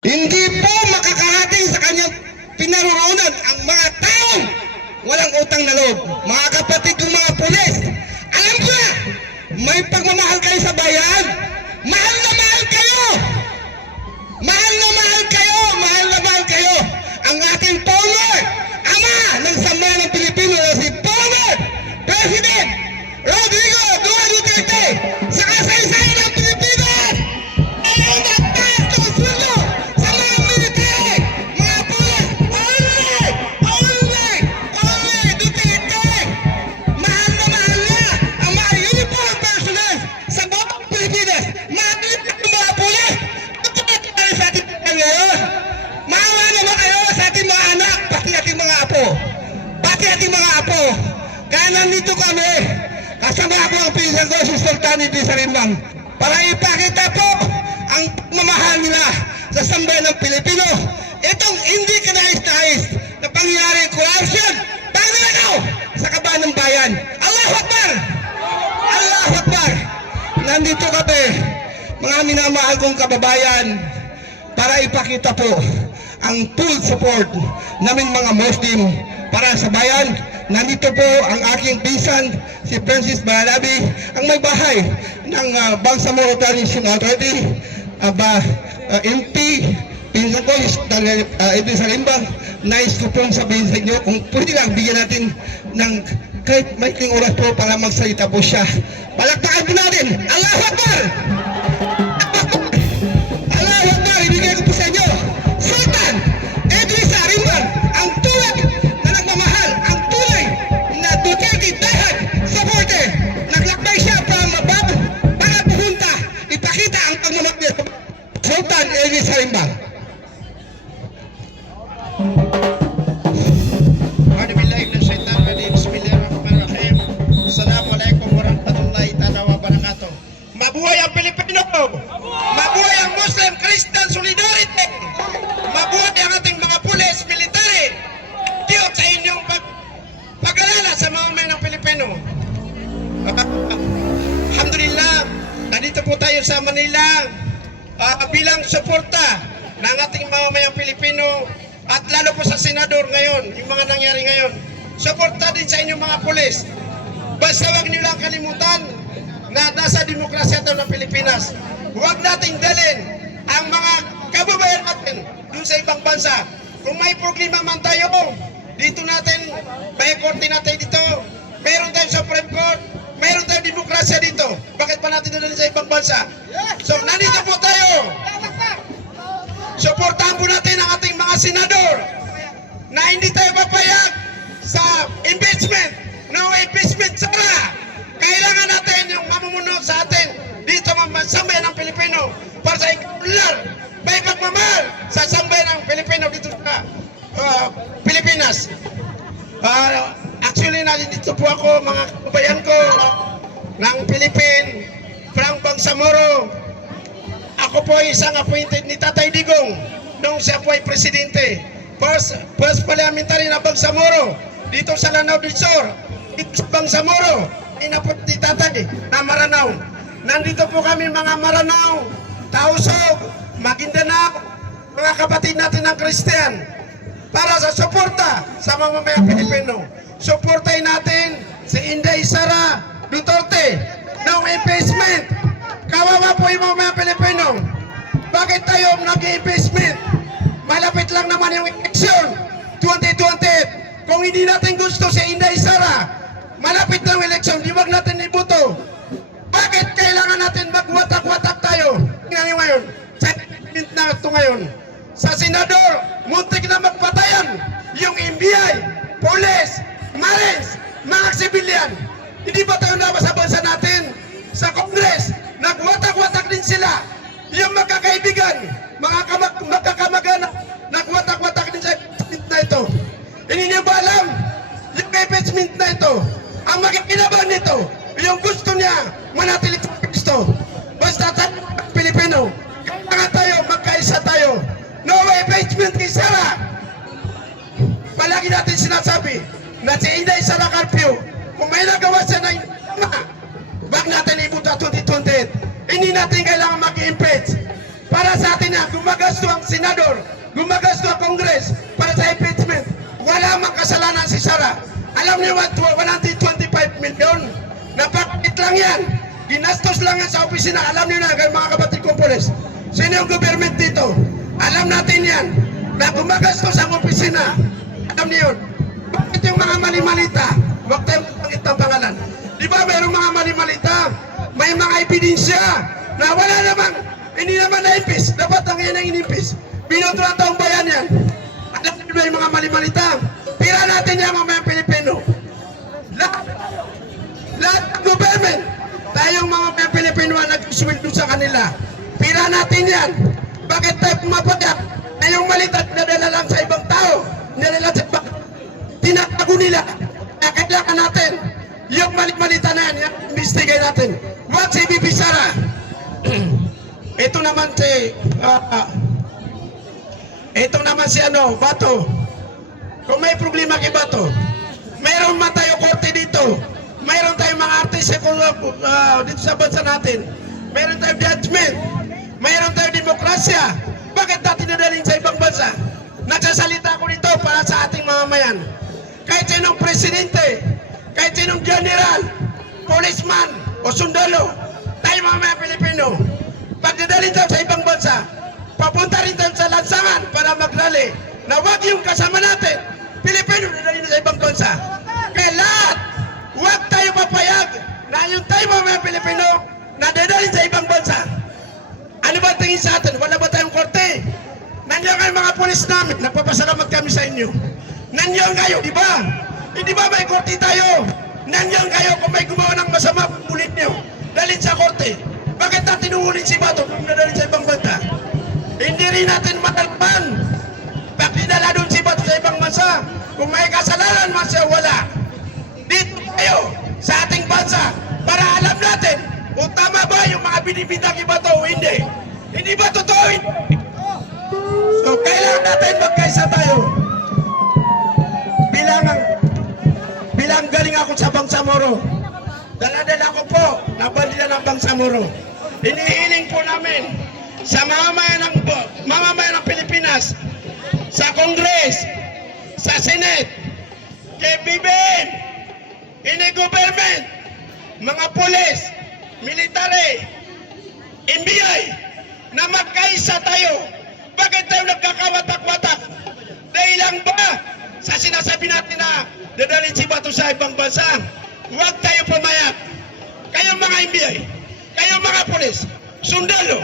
Hindi po makakarating sa kanyang pinaroroonan ang mga taong walang utang na loob. Mga kapatid kong mga pulis, alam ko na, may pagmamahal kayo sa bayan. Mahal na mahal kayo! Mahal na mahal kayo! Mahal na mahal kayo! Ang ating former ama ng sambayan ng Pilipino na si former President Rodrigo Duterte sa kasaysayan ng Pilipinas! Ayaw na taas ng sweldo sa mga military, mga pulis! Only Duterte! Mahal niya ang mga uniform personnel sa buong Pilipinas! Mahal niya ang mga pulis! Ito sa ating ngayon! Maawa naman kayo sa ating mga anak, pati ating mga apo! Pati ating mga apo! Kaya nandito kami, kasama po ang pinsan ko, si Sultan Idris Arimbang, para ipakita po ang mamahal nila sa sambayan ng Pilipino. Itong hindi kanais-nais na pangyayari corruption, pangnanakaw sa kaban ng bayan. Allahu Akbar! Allahu Akbar! Nandito kami, mga minamahal kong kababayan, para ipakita po ang full support namin mga Muslim para sa bayan. Nandito po ang aking pinsan, si Francis Baralabi, ang may bahay ng Bangsamoro Transition Authority, MP, pinsan ko, Idris Arimbang. Nais ko pong sabihin sa inyo, kung pwede lang, bigyan natin ng kahit maikling oras po para magsalita po siya. Palakpakan po natin! Allahu Akbar! Allahu Akbar! Ibigay ko po sa inyo, Sultan Idris Arimbang, ang tulad na nagmamahal, ang tunay na Duterte dahil supporter. Naglakbay siya para pupunta, ipakita ang pagmamahal sa Sultan Idris Arimbang. Assalamualaikum warahmatullahi taala wabarakatuh. Mabuhay ang Pilipino! Mabuhay ang Muslim Christian Solidarity! Mabuhay ang ating mga pulis, military! Diyos sa inyong pag-alala sa mga mga ng Pilipino. Alhamdulillah, nandito po tayo sa Manila bilang suporta ng ating mamamayang Pilipino at lalo po sa senador ngayon, yung mga nangyari ngayon. Suporta din sa inyong mga pulis. Basta huwag niyo lang kalimutan na nasa demokrasya ito ng Pilipinas. Huwag nating dalhin ang mga kababayan natin doon sa ibang bansa. Kung may problema man tayo, dito natin, may korte natin dito, meron tayong Supreme Court, meron tayong demokrasya dito. Bakit pa natin dalhin sa ibang bansa? So, nandito po tayo. Suportahan po natin ang ating mga senador na hindi tayo papayag sa impeachment. No impeachment sana. Kailangan natin yung mamumuno sa atin dito sa sambayan ng Pilipino para sa ikabular, may pagmamahal sa sambayan ng Pilipino dito sa Pilipinas. Actually, nandito po ako, mga kababayan ko ng Philippine, Frank Bangsamoro. Ako po ay isang appointed ni Tatay Digong nung siya po ay presidente. First parliamentary na Bangsamoro dito sa Lanao del Sur. Dito sa Bangsamoro, inapot ni Tatay na Maranao. Nandito po kami mga Maranao, Tausog, Maguindanao, mga kapatid natin ng Christian para sa suporta sa mamamayang Pilipino. Suportahin natin si Inday Sara Duterte. No impeachment. Kawawa po yung mamamayang Pilipino. Bakit tayo nag-impeachment? Malapit lang naman yung eleksyon 2020. Kung hindi natin gusto si Inday Sara, malapit ng eleksyon, di wag natin iboto. Bakit kailangan natin magwatak-watak tayo? Ngayon, sa impeachment na ito ngayon. Sa senador, muntik na magpatayan yung NBI, police, marines, mga civilian. Hindi ba tayo labas sa bansa natin? Sa Congress, nagwatak-watak din sila. Yung magkakaibigan, mga magkakamag-anak, nagwatak-watak din sa impeachment na ito. Hindi niyo ba alam, yung impeachment na ito, ang magkakinaban nito, yung gusto niya, manatili sa Kristo. Basta tayo, Pilipino, kailangan tayo, magkaisa tayo. No impeachment kay Sara. Palagi natin sinasabi na si Inday Sara Carpio, kung may nagawa siya na tama, wag natin ibuta 2020. Hindi natin kailangan mag-impeach. para sa atin na gumagasto ang senador, gumagasto ang Congress para sa impeachment. Wala mang kasalanan si Sara. Alam niyo what, 125 million? Napakit lang yan. Ginastos lang yan sa opisina. Alam niyo na, kayo mga kapatid kong pulis. Sino yung government dito? Alam natin yan. Na gumagastos ang opisina. Alam niyo yun. Bakit yung mga mali-malita? Huwag tayong pangit ng pangalan. Di ba mayroong mga mali-malita? May mga ebidensya na wala namang, hindi naman na-impis. Dapat ang yan ang inimpis. Binoto ng taong bayan yan. Alam niyo ba yung mga mali-malita? Pira natin yan mga Pilipino. Lahat ng government, tayong mga Pilipino ang nag-sweldo sa kanila. Pira natin yan. Bakit tayo pumapadak? Na yung malitat nadala lang sa ibang tao. Nadala sa ibang tinatago nila. Kaya kailangan natin yung malita na yan, imbestigay natin. Huwag si Bibi Sara. Ito naman si Bato. Kung may problema kay Bato, mayroon man tayo korte dito. Mayroon tayong mga artist dito sa bansa natin. Mayroon tayong judgment. Mayroon tayong demokrasya. Bakit natin nadaling sa ibang bansa? Nagsasalita ko dito para sa ating mamamayan. Kahit sinong presidente, kahit sinong general, policeman o sundalo, tayo mga Pilipino, pag nadaling tayo sa ibang bansa, papunta rin tayo sa lansangan para magrally na wag yung kasama natin, Pilipino nadaling sa ibang bansa. Kaya lahat, huwag tayo papayag na yung tayo mga Pilipino na dadalhin sa ibang bansa. Ano ba tingin sa atin? Wala ba tayong korte? Nandiyan kayo mga pulis namin, nagpapasalamat kami sa inyo. Nandiyan kayo, di ba? Hindi ba may korte tayo? Nandiyan kayo kung may gumawa ng masama, ulit nyo. Dalhin sa korte. Bakit natin uulit si Bato kung nadalhin sa ibang bansa? Hindi rin natin matalpan. Pag dinala doon si Bato sa ibang bansa, kung may kasalanan man siya, wala. Dito tayo sa ating bansa para alam natin kung tama ba yung mga binibintang iba to o hindi. Hindi ba totoo? So kailangan natin magkaisa tayo. Bilang galing ako sa Bangsamoro, dala-dala ko po na bandila ng Bangsamoro. Inihiling po namin sa mamamayan ng Pilipinas, sa Congress, sa Senate, kay BBM, ini government, mga pulis, military, NBI, na magkaisa tayo. Bakit tayo nagkakawatak-watak? Dahil lang ba sa sinasabi natin na dadalhin si Bato sa ibang bansa? Huwag tayo pumayag. Kayong mga NBI, kayong mga pulis, sundalo,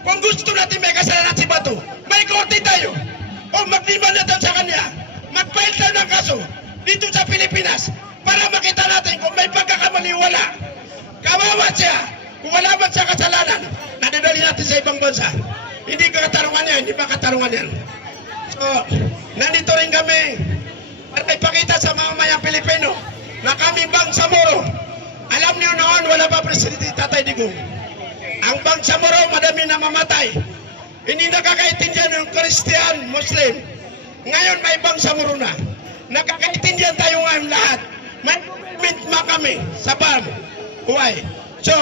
kung gusto natin may kasalanan si Bato, may korte tayo. O maglimban natin sa kanya, mag-file tayo ng kaso dito sa Pilipinas para makita natin kung may pagkakamali o wala. Kawawa siya kung wala man siya kasalanan na dadali natin sa ibang bansa. Hindi ka katarungan yan, hindi pa katarungan yan. So, nandito rin kami para ipakita sa mamamayang Pilipino na kami Bangsamoro. Alam niyo noon, wala pa Presidente Tatay Digong. Ang Bangsamoro, madami na mamatay. Hindi nakakaintindihan yung Christian, Muslim. Ngayon may Bangsamoro na. Nakakaintindihan tayo ngayon lahat. May movement kami sa BAM. Huwag. So,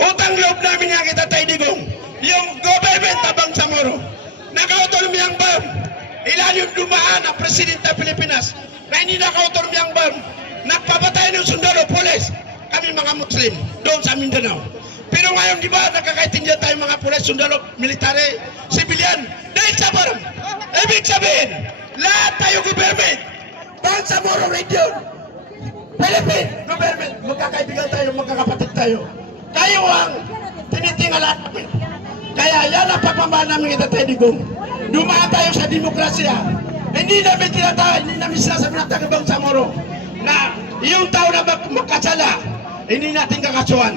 utang loob namin yung Tatay Digong. Yung government na Bangsamoro. Naka-autonomy ang BAM. Ilan yung dumaan ang Presidente ng Pilipinas na hindi naka-autonomy ang BAM. Nagpapatay ng sundalo, polis. Kami mga Muslim doon sa Mindanao. Pero ngayon, di ba, nakakaintindihan tayo mga pulis, sundalo, military, civilian, dahil sa BAM. Ibig sabihin, lahat tayo government. Bangsamoro region, Philippine government, magkakaibigan tayo, magkakapatid tayo. Kayo ang tinitingala namin. Kaya yan ang pagmamahal namin kita tayo Digong. Dumaan tayo sa demokrasya. Hindi namin tinatawag, hindi namin sinasabi ng taga Bangsamoro na yung tao na magkasala, hindi natin kakasuhan.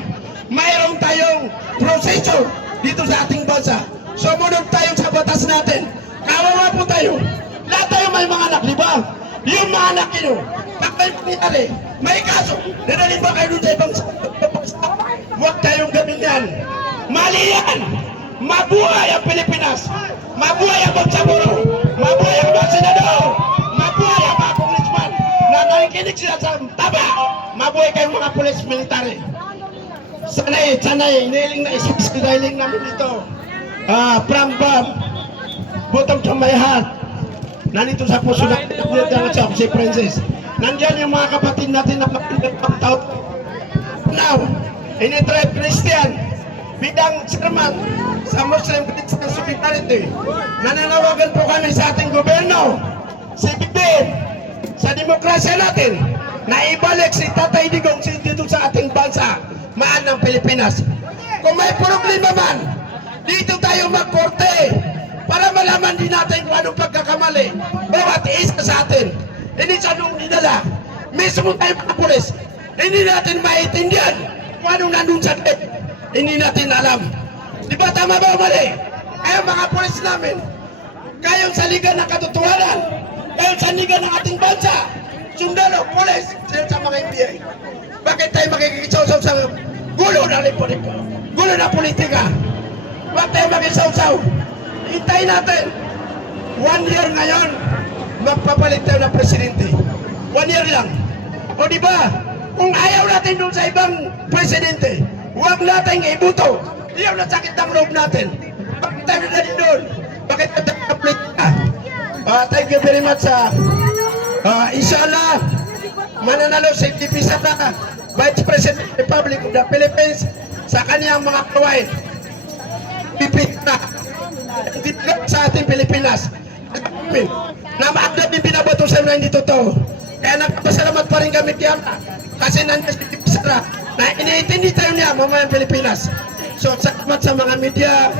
Mayroon tayong proseso dito sa ating bansa. Sumunod tayo sa batas natin. Kawawa po tayo. Lahat tayo may mga anak, di ba? Yung mga anak nyo, pag may pangyari, may kaso, dadalhin ba kayo doon sa ibang bansa? Huwag tayong gawin yan. Mali yan. Mabuhay ang Pilipinas. Mabuhay ang Bangsamoro. Mabuhay ang mga senador. Mabuhay ang mga policeman na nakikinig sila sa taba. Mabuhay kayong mga police military. Sanay, inihiling na isip-sidahiling namin dito. from bottom to my heart, nandito sa puso na ako si Princess. Nandiyan yung mga kapatid natin na magandang taon. Now, in a tribe Christian, bilang serman sa Muslim Christian Solidarity, nananawagan po kami sa ating gobyerno, si Bibin, sa demokrasya natin, na ibalik si Tatay Digong dito sa ating bansa, maan ng Pilipinas. Kung may problema man, dito tayo magkorte para malaman din natin kung anong pagkakamali bawat isa sa atin. Hindi sa nung dinala, mismo tayo mga pulis, hindi natin maintindihan kung anong nandun sa tayo. Hindi natin alam. Di ba tama ba o mali? Kaya mga pulis namin, kayong saligan ng katotohanan, kayong saligan ng ating bansa, sundalo, pulis, sila sa mga NBI. Bakit tayo makikisawsaw sa gulo na lipo-lipo? Gulo na politika? Bakit tayo makikisawsaw? Hintayin natin. 1 year ngayon, magpapalit tayo ng presidente. 1 year lang. O di ba? Kung ayaw natin doon sa ibang presidente, huwag natin ibuto. Iyaw na sakit ang loob natin. Bakit tayo na din doon? Bakit tayo na-apply ka? Thank you very much. Inshallah, mananalo si VP Sara, Vice President of the Republic of the Philippines, sa kaniyang mga kawain. VP Sara, sa ating Pilipinas. Na maagdap yung binabato sa mga hindi totoo. Kaya nagpapasalamat pa rin kami kaya kasi nandiyan si VP Sara na iniintindi tayo niya mamayang Pilipinas. So salamat sa mga media,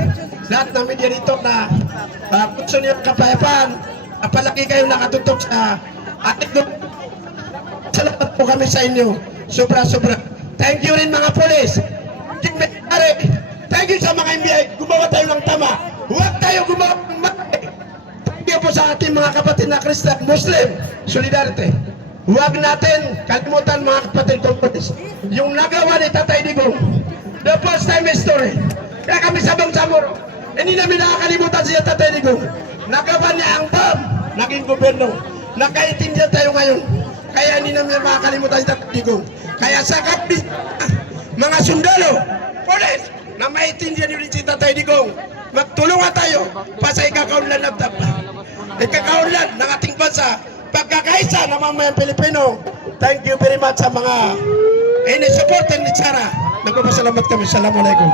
lahat ng media dito na gusto niyo kapayapaan, palagi kayo nakatutok sa ating grupo. Salamat po kami sa inyo. Sobra-sobra. Thank you rin mga polis. Thank you sa mga NBI. Gumawa tayo ng tama. Huwag tayo gumawa ng mali. Thank you po sa ating mga kapatid na Christian, Muslim, Solidarity. Huwag natin kalimutan mga kapatid kong polis. Yung nagawa ni Tatay Digong, the first time history. Kaya kami sa Bangsamoro, hindi namin nakakalimutan siya Tatay Digong. Nagawa niya ang BAM, naging gobyerno. Nakaintindihan tayo ngayon. Kaya hindi namin makakalimutan si Tatay Digong. Kaya sa kapit, mga sundalo, polis, na maintindihan nyo rin si Tatay Digong, magtulungan tayo pa sa ikakaunlan ng ating bansa, pagkakaisa ng mamayang Pilipino. Thank you very much sa mga ini-supporter ni Sara. Nagpapasalamat kami. Assalamualaikum.